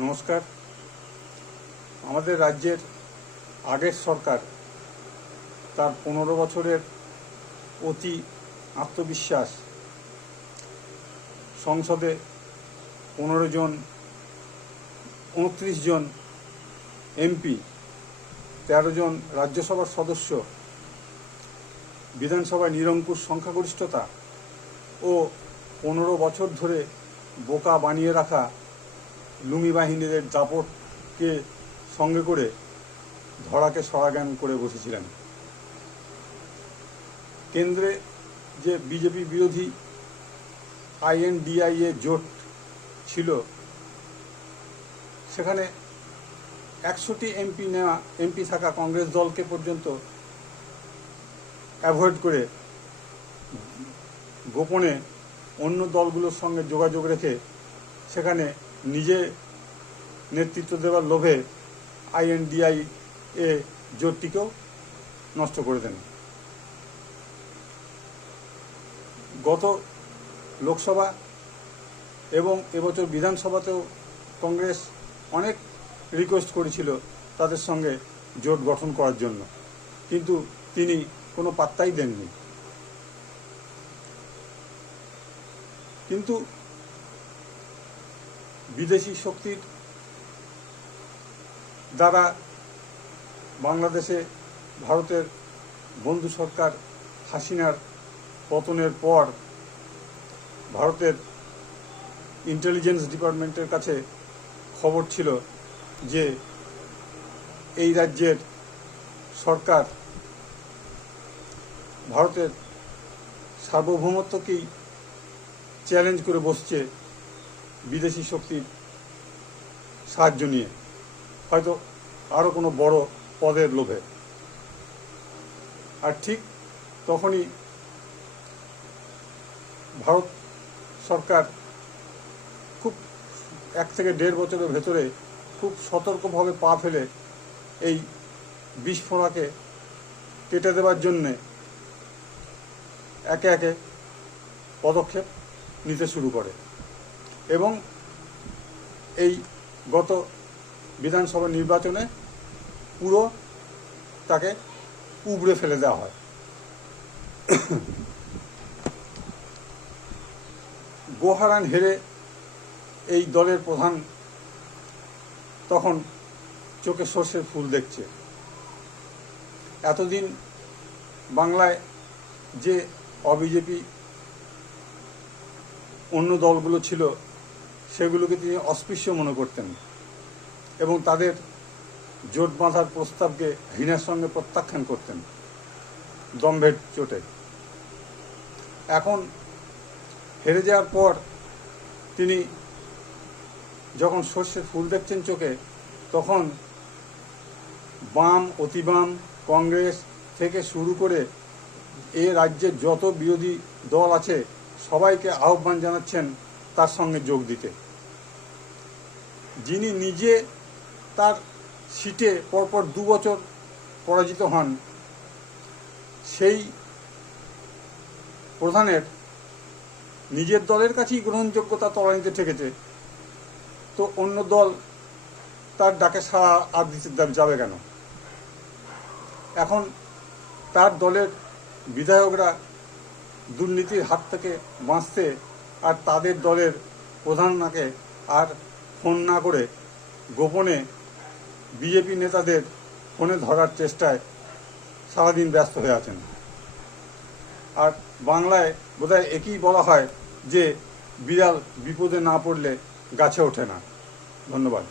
নমস্কার। আমাদের রাজ্যের আগের সরকার তার 15 বছরের অতি আত্মবিশ্বাস, সংসদে 29 জন এমপি, 13 জন রাজ্যসভার সদস্য, বিধানসভায় নিরঙ্কুশ সংখ্যাগরিষ্ঠতা ও 15 বছর ধরে বোকা বানিয়ে রাখা লুমি বাহিনীদের দাপটকে সঙ্গে করে ধরাকে সরাজ্ঞান করে বসেছিলেন। কেন্দ্রে যে বিজেপি বিরোধী INDIA জোট ছিল, সেখানে 100টি এমপি থাকা কংগ্রেস দলকে পর্যন্ত অ্যাভয়েড করে গোপনে অন্য দলগুলোর সঙ্গে যোগাযোগ রেখে সেখানে নিজে নেতৃত্ব দেওয়ার লোভে INDIA জোটটিকেও নষ্ট করে দেন। গত লোকসভা এবং এবছর বিধানসভাতেও কংগ্রেস অনেক রিকোয়েস্ট করেছিল তাদের সঙ্গে জোট গঠন করার জন্য, কিন্তু তিনি কোনো পাত্তাই দেননি। কিন্তু বিদেশি শক্তির দ্বারা বাংলাদেশে ভারতের বন্ধু সরকার হাসিনার পতনের পর ভারতের ইন্টেলিজেন্স ডিপার্টমেন্টের কাছে খবর ছিল যে এই রাজ্যের সরকার ভারতের সার্বভৌমত্বকেই চ্যালেঞ্জ করে বসছে বিদেশি শক্তির সাহায্য নিয়ে, হয়তো আরও কোনো বড় পদের লোভে। আর ঠিক তখনই ভারত সরকার খুব 1 থেকে 1.5 বছরের ভেতরে খুব সতর্কভাবে পা ফেলে এই বিস্ফোরণকে কেটে দেওয়ার জন্যে একে একে পদক্ষেপ নিতে শুরু করে এবং এই গত বিধানসভা নির্বাচনে পুরো তাকে উবড়ে ফেলে দেওয়া হয়। গোহারান হেরে এই দলের প্রধান তখন চোখে সর্ষের ফুল দেখছে। এতদিন বাংলায় যে অবিজেপি অন্য দলগুলো ছিল সেগুলোকে তিনি অস্পৃশ্য মনে করতেন এবং তাদের জোট বাঁধার প্রস্তাবকে ঘৃণার সঙ্গে প্রত্যাখ্যান করতেন দম্ভের চোটে। এখন হেরে যাওয়ার পর তিনি যখন সর্ষের ফুল দেখছেন চোখে, তখন বাম, অতিবাম, কংগ্রেস থেকে শুরু করে এ রাজ্যের যত বিরোধী দল আছে সবাইকে আহ্বান জানাচ্ছেন তার সঙ্গে যোগ দিতে। যিনি নিজে তার সিটে পরপর 2 বছর পরাজিত হন, সেই প্রধানের নিজের দলের কাছেই গ্রহণযোগ্যতা তলানিতে ঠেকেছে, তো অন্য দল তার ডাকে সাড়া আর দিতে যাবে কেন? এখন তার দলের বিধায়করা দুর্নীতির হাত থেকে বাঁচতে আর তাদের দলের প্রধানকে আর ফোন না করে গোপনে বিজেপি নেতাদের ফোনে ধরার চেষ্টায় সারাদিন ব্যস্ত হয়ে আছেন। আর বাংলায় বোধহয় একই বলা হয় যে বিড়াল বিপদে না পড়লে গাছে ওঠে না। ধন্যবাদ।